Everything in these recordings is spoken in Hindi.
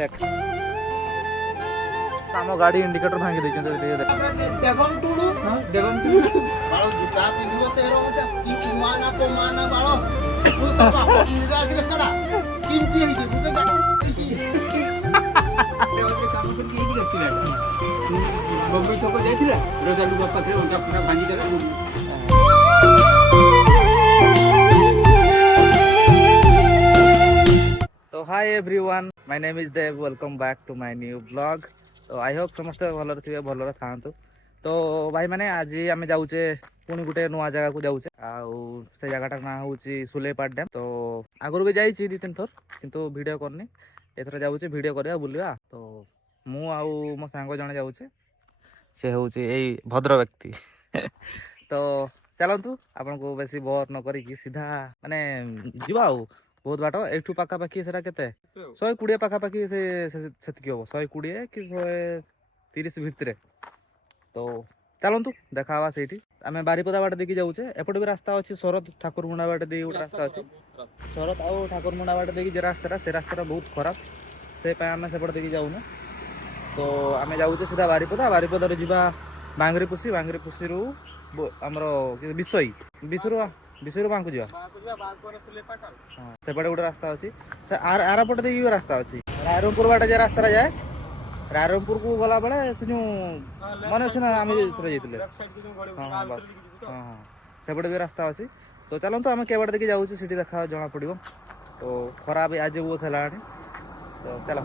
देख आम गाड़ी इंडिकेटर भांगी देख डेगम टुडू बाळो जूता पिंधिबो 13,000 की उमाना पोमाना बाळो तू तो निरा गिरे सरा किमती है जे मुके काम करके यही करती है बम्बई छक जाइथिला रोजालू बापा थे ओजा पूरा भांगी देला तो hi everyone my name is Dev welcome back to my new blog तो आई होप समस्त भलर थे भलर था तो भाई मैंने आज आम जाऊे पुणी गोटे नुआ जगह को जाऊे से जगह ना हूँ सुलेपाट डैम तो आगुरी भी जाइए 2-3 थर किंतु वीडियो करनी एथर जाऊे वीडियो करवा बुलवा तो मु आउ मो सांग जने जाऊे से हूँ यही भद्र व्यक्ति तो चलतु आपन को बेसी बोर न करी सीधा माने जीवा बहुत बाट एठू पाखापाखि से 120 पाखापाखि से हम 120 कि 130 भितर तो चलतु देखा से आम बारिपदा बाट देखी जाऊे एपटे भी रास्ता अच्छी शरद ठाकुरमुंडा बाट दे गोटे रास्ता अच्छी शरद आउ ठाकुरमुंडा बाट देखी जो रास्ता से रास्ता बहुत खराब से आम सेपटे देखी जाऊना तो आम जाऊे सीधा बारिपदा जावा बांगरीपुसी रु आमर विषय बांकु जा सेपटे गोटे रास्ता अच्छी से आरपटे देखिए रास्ता अच्छी रायरमपुर बाट जो रास्ता जाए रायरमपुर को गला बेले से जो मन सुना आम जाते हाँ बस हाँ सेपटे भी रास्ता अच्छी तो चलते आम केवट देखिए जाऊँ सीटी देखा जना पड़ो तो खरा भी आज बहुत है तो चलो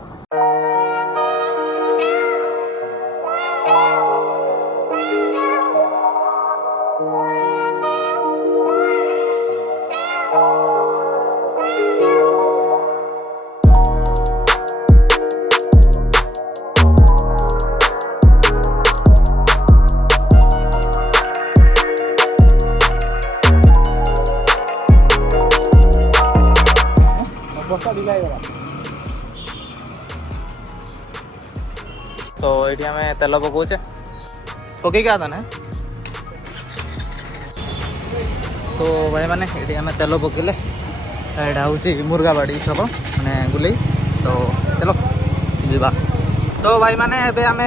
तो ये आम तेल पकाचे पकई क्या था ना तो भाई मैंने ये आम तेल पकेले यहाँ हूँ मुर्गा बाड़ी छक मैंने गुले तो चलो जीवा तो भाई मैंने आम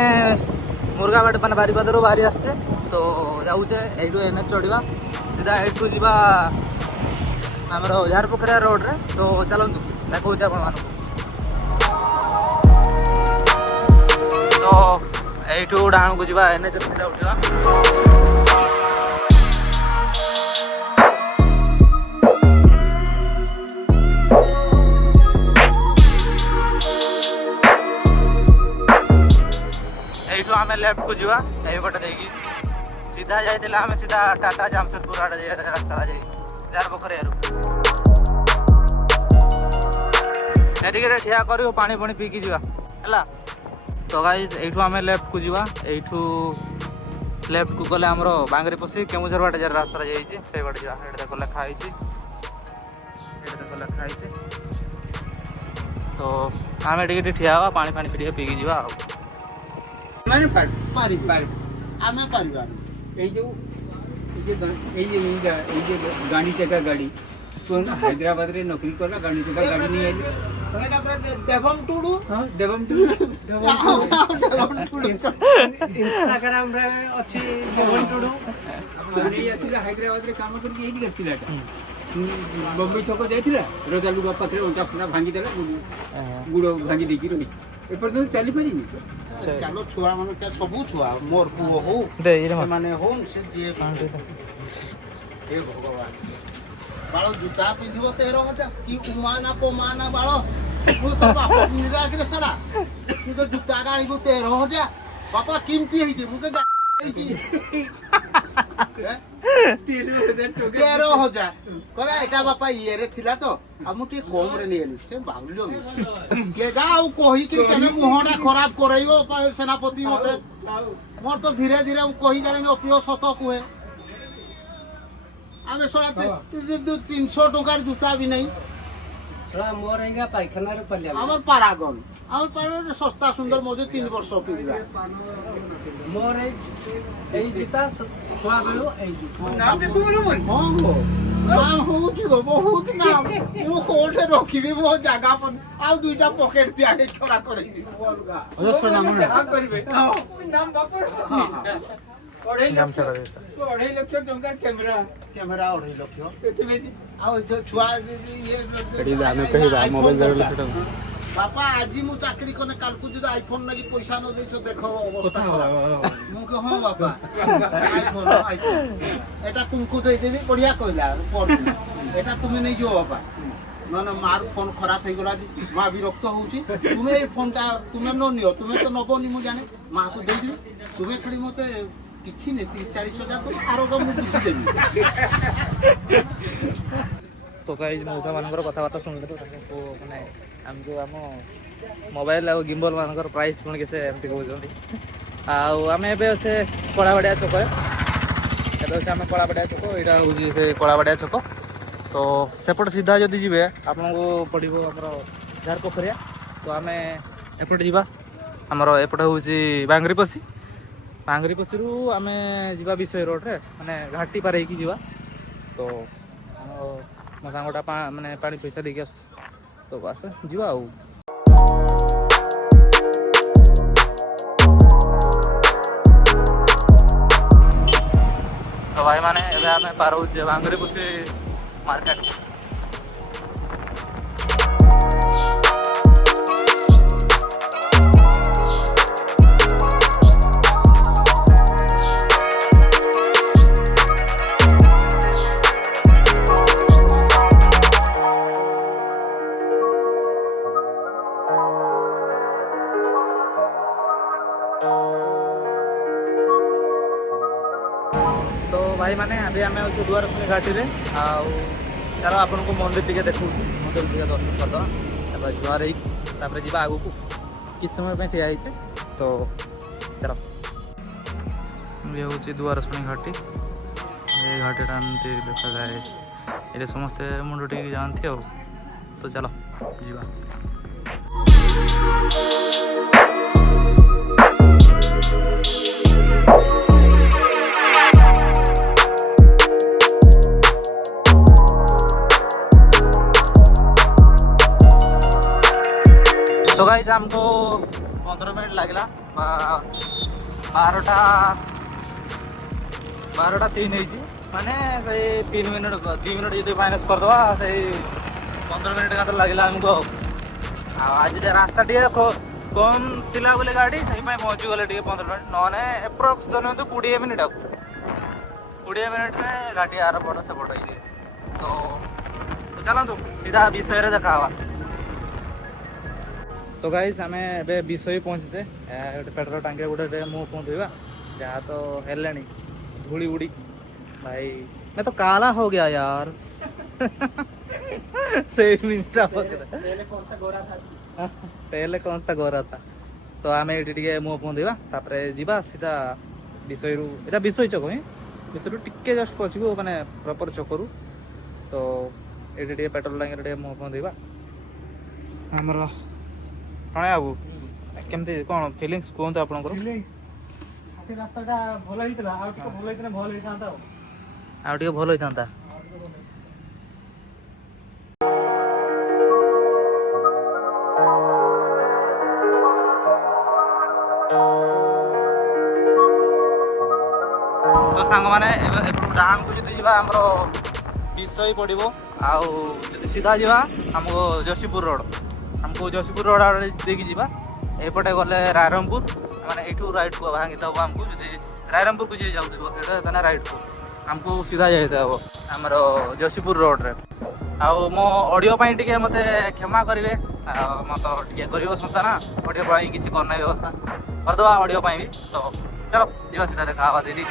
मुर्गा बाड़ी मैंने बारिपदा बाहरी आसचे तो जाऊे यू एन एच चढ़ा सीधा यू जा आमर झारपोखरिया रोड रे तो चलतु देखा आपण तो यू डाण को जा एन एच सीधा उठा यू आम लेफ्ट को जा पटे देखिए सीधा जाइए आम सीधा टाटा जामशेदपुर आड़े रास्ता जाए झारपोखरिया ठिया कर पानी पुणी पीकी जा है तो गाइस यू आम लेफ्ट को जा यू लेफ्ट को गले आमर बांगरीपुसी केमुझर बाटे जरा रास्ता जाइए से बाटे जा देख लिखाई देख लिखाई तो आम ये ठिया हवा पानी फानी पी पीकी जा माने पारी आमे परिवार गाड़ी चका गाड़ी तो हैदराबाद रे नौकरी करला गाड़ी चका गाड़ी नहीं आई डेगम टुडू इंस्टाग्राम रे अच्छी डेगम टुडू नहीं आसीला हैदराबाद रे काम करके यही करतिला बम्बई छक जाइथिला रोजालू बापा थे ओजा पूरा भांगी देला गुड़ भांगी देकी रही एपर तो चली परिनी चलो छुआ मन के सबु छुआ मोर पुओ हो दे रे माने होम से जे हे भगवान बाळो जूता पिंधिबो 13,000 की उमाना पोमाना बाळो तू तो बाप निरा गिरे सरा तू तो जूता गाणीबो 13,000 बापा किमती है जे मुके 13,000 करा एटा बापा ये रे थिला तो हमु टी कम रे नेलु से बाहुलियो के गाउ कहि कि केने मुहडा खराब करइबो सेनापति मते मोर तो धीरे धीरे कहि जाने अपियो सत कुहे आमे सोला 300 टकार जूता भी नहीं थोड़ा मोर आएगा पायखाना रे पल्ला हमर पारागन सस्ता सुंदर मौजूद 3 वर्ष पिला मोर ए जूता छुआ बेलो ए नाम रे तुम न मन हां ନାମ ହଉଛି ତ ବହୁତ ନାମ ମୁଁ କୋଉଠି ରଖିବି ମୋ ଜାଗା ଆଉ ଦୁଇଟା ପକେଟ ତିଆରି ଖରା କରିବି ମୁଁ ଅଲଗା ଯାହା କରିବେ ନାମ ବାପର ଅଢ଼େଇ ନାମ ଲକ୍ଷ ଛଡ଼ା ଦେଇଥା। ଅଢ଼େଇ ଲକ୍ଷ ଟଙ୍କାର କ୍ୟାମେରା କ୍ୟାମେରା 2.5 ଲକ୍ଷ କେତେ ବେଶୀ ଆଉ ଏ ଛୁଆ ଆମେ କହିବା ମୋବାଇଲ ଧରିଲେ ସେଟା ବାପା ଆଜି ମୁଁ ଚାକିରି କଲେ କାଲକୁ ଯଦି ଆଇଫୋନ ନେଇକି ପଇସା ନ ଦେଇଛ ଦେଖ ଅବସ୍ଥା ଖରାପ ମୁଁ କହ ହଁ ବାପା ଆଇଫୋନ এটা ତୁମକୁ ଦେଇଦେବି ବଢିଆ କହିଲା ପରଦିନ এটা তুমি ନେଇଯିବ ବାପା ନହେଲେ ମାର ଫୋନ ଖରାପ ହେଇଗଲା ମା ବିରକ୍ତ ହଉଛି ତୁମେ ଏଇ ଫୋନଟା ତୁମେ ନ ନିଅ ତୁମେ ତ ନବନି ମୁଁ ଜାଣେ ମାକୁ ଦେଇଦେବି ତୁମେ ଖାଲି ମତେ କିଛି ନାହିଁ 30-40 ହଜାର ତୁମ ଆରୋଗ୍ୟ ମୁଁ ବୁଝିଦେବି तो गाइज मौसा मानकर कथबार्ता शुणिले तो माने आमको आम मोबाइल आ गिम्बल मानकर प्राइस शुणिक से एमती कहते आम से कलाबाड़िया छक एवं आम कलाबाड़िया छक यहाँ हूँ से कलाबाड़िया छक तो सेपट सीधा जदि जी आपको पड़ो आमर झार पोखरिया तो आम एपटे जा आमर एपटे हूँ बांगरीपसी रु आम जा विषय रोड्रे माने घाटी पार होगी जा तो मो सांगटा माने पानी पैसा देके आस तो बस जीवा आउ तो भाई माने एबे आमे पार हो जे बांगरीपसी मार्केट तो भाई माने अभी आम अच्छे दुआर घाटी में आर आपन को मंदिर टी देखा मंदिर टी दर्शन करदे जुआर होपर जा आग को किस समय ठिया तो चलो ये हूँ दुआर शुणी घाटी ये घाटीटा एमती देखा जाए ये समस्ते मुंड टी जाती आ तो चलो जीवा तो गाइस हमको 15 मिनट लगला 12टा 3 माने से 3 मिनट 2 मिनट जो माइनस करदवा से 15 मिनट का तो लगला हमको आज रास्ता टी कम थिला बोले गाड़ी से पहुँची गले 15 मिनट नने एप्रोक्स धरते 20 मिनट 20 मिनट में गाड़ी आर पट से पट तो चलतु सीधा विषय रे देखा तो गाइस आम ए विषय पहुँचते गोटे पेट्रोल टांकी गोटे मुँह पहुँचवा जहाँ तो हेले धूली उड़ी भाई मैं तो काला हो गया यार पहले कौन सा गोरा था तो आम ये मुँह पहुँचवा जा सीधा विषय यहाँ विषय छक ही विषय टिके जस्ट पछू मैंने प्रॉपर छकरू तो ये पेट्रोल टांकी मुँह पहुँचवा आमर हाँ बाबू केमती कौन फिलिंग्स कहते आपंकर रास्ता भल होता आउ भल होता तो सांग मैंने डाण को जी आमर विषय पड़ो आउ सीधा जा आमको जोशीपुर रोड हमको जोशीपुर रोड देखी जावा एपटे गले रायरमपुर मैंने यू राइट को भांगी दब आमको जी रायरमपुर को जी जाऊँ राइट को आमको सीधा जाते हम आमर जोशीपुर रोड रे आउ मो ऑडियो पाई टिके मते क्षमा करेंगे मत टे गरीब संस्था ना ऑडियो पाई किसी करना व्यवस्था करदे ऑडियो पाई भी तो चलो जीवा सीधा देखा आवाज दीदी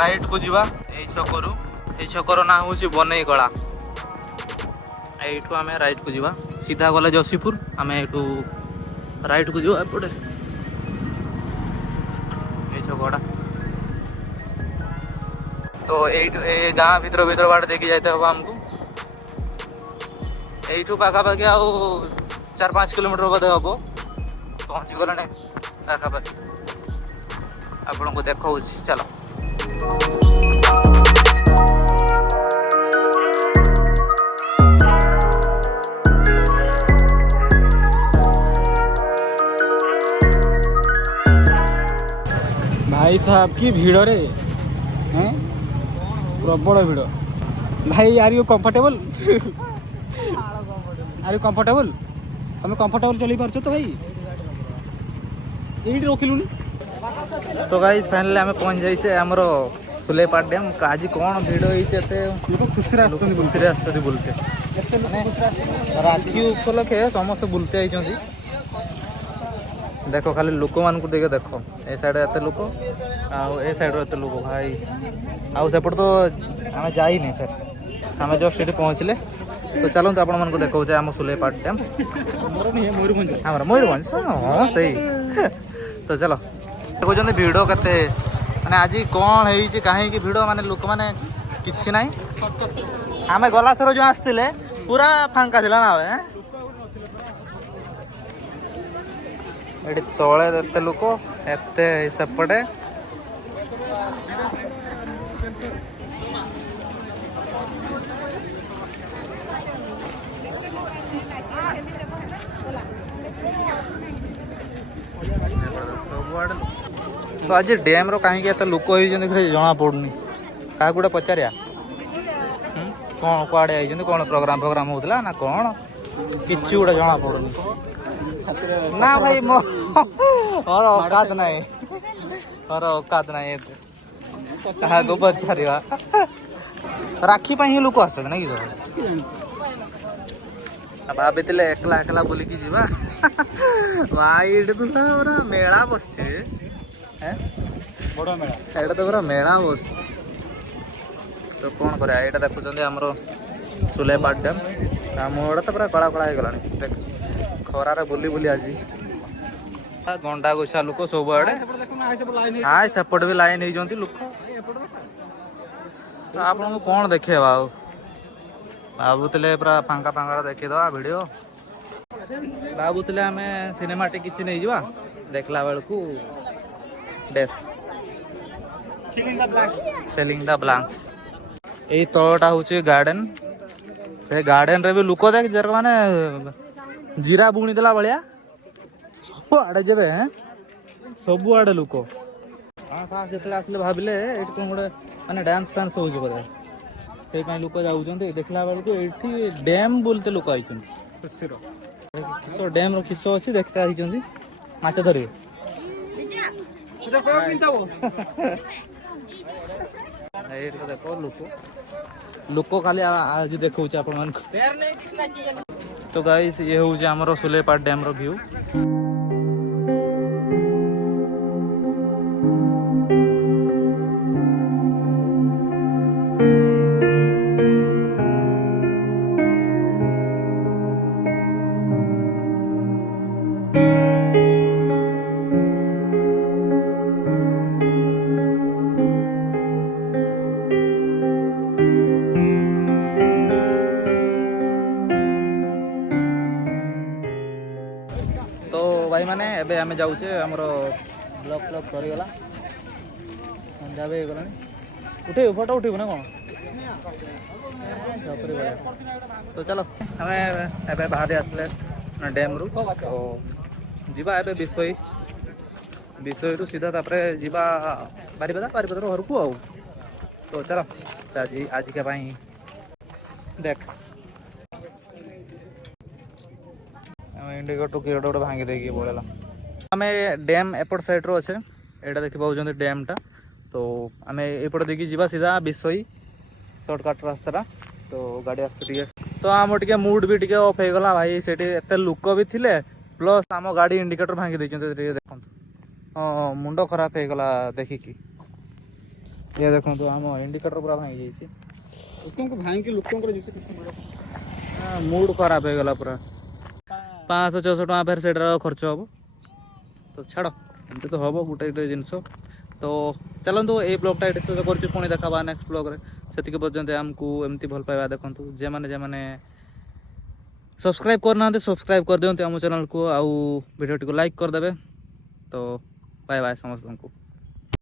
राइट को जीवा ए छकर ना हूँ बनई कला यू आम राइट को जीवा सीधा गले जोशीपुर आम यू राइट को जीवा एपटे तो ये गाँ भीतर भीतर बाट देखी जाते हम आमको यू पाखापाखि आउ 4-5 किलोमीटर बोधे हम पहुँची गला पाखापाखि आपन को देखा चलो। भाई साहब की भीड़ रे हैं प्रबल भीड़ भाई आर यू कंफर्टेबल तुम कंफर्टेबल चली पारछ तो भाई एइट रोकिलुनी। तो गाइस फाइनली आम पहुँच जाइए आमर सुलेपाट डैम आज कौन भिड़ होते लोक खुशी आसुँच बुलते राखी उपलक्षे समस्त बुलते आई देख खाली लोक मान देखे देख ए साइड एत लोक ए साइड एत लोक भाई आउट तो आम जाइनी फिर आम जस्ट ये पहुँचले तो चलते आपण मन देखा आम सुलेपाट डैम मयूरभंज हाँ सही तो चलो देखुं भिड़ के माने आज कौन है कहीं भिड़ माने लोक मैंने किसी ना आम गला थर जो आसते पूरा फांका थिला ना ये तले एते लोक एते सेपटे तो आज डैम रो कहीं लोक जना पड़ुनी क्या गुड़ा पचारिया कौन कुआड़े आई कौन प्रोग्राम होता ना कौन किसी गुड़ा जना पड़ुनी ना भाई मोर औकात नहीं मोर औकात नहीं क्या को पचार राखी ही लोक आसते ना कि भाभी एकला एकला बुलिकी जीवा भाई ये तो पूरा मेला बस बड़ मेला एटा तो पूरा मेला बस तो कौन कर यहाँ देखुं आमर सुलेपाट डैम मुड़ा तो पूरा कला कला होगला देख खरारे बुली बुली आज गंडा गोसा लोक सब आड़े हाँ सेपट भी लाइन होती लोक आपन को कौन देखे भावुले पूरा फांका फांका देखीदे भिड भावुले आम सिनेमाटे किसी नहीं जा देखला बेलू डेस फिलिंग द ब्लैंक्स यही तलटा हूँ गार्डन से गार्डन रे भी लुक देख जर माने जीरा बुणी देला भाया सब आड़े जेबे सब आड़े लुक जो आसले भाविले कौन गोटे माने डांस फांस हो बोधे लोक जाऊँ देखला बेलू ये डैम बोलते लोक आई खुशी डैम रो खिस अच्छी देखते आई माछ धर देख लोक खाली आज देखा आपण तो गाइस ये हूँ आमर सुलेपाट डैम रो व्यू तो भाई माने एबे आमे जाउचे हमरो ब्लॉक ब्लॉक करिगला जाबे गला उठे फोटो उठिबो ना कोन तो चलो हमें एबे बाहर आसले डैम रु तो जीवा एबे विषय रु सीधा तापरे जीवा बारिपदा घर को आउ तो चलो आज के भाई देख इंडिकेटर किरट गोटे भांगी देकी पड़ेगा आम डैम एपट साइड रो अच्छे यहाँ देखी पाँच डैमटा तो आम एपट देखी जीवा सीधा विषय सर्टकट रास्ता तो गाड़ी आसते तो आम टे मूड भी टे अफ हो गला भाई से एत लुक भी थे प्लस आम गाड़ी इंडिकेटर भांगी देखते हाँ मुंड खराब हो गला देखिकी ये देखो आम इंडिकेटर पूरा भांगी मूड खराब हो गला पूरा 500-600 टका फिर से खर्च हम तो छाड़ एमती तो हम गोटे गोटे जिनस तो चलतु ये ब्लॉगटा ये शेष कर पुणी देखा नेक्स्ट ब्लॉग से पर्यंत आमको एमती भल पाइबा देखूँ जे सब्सक्राइब करना सब्सक्राइब कर दिखाते आम चैनल को आउ वीडियो को लाइक करदे। तो बाय बाय समस्त को।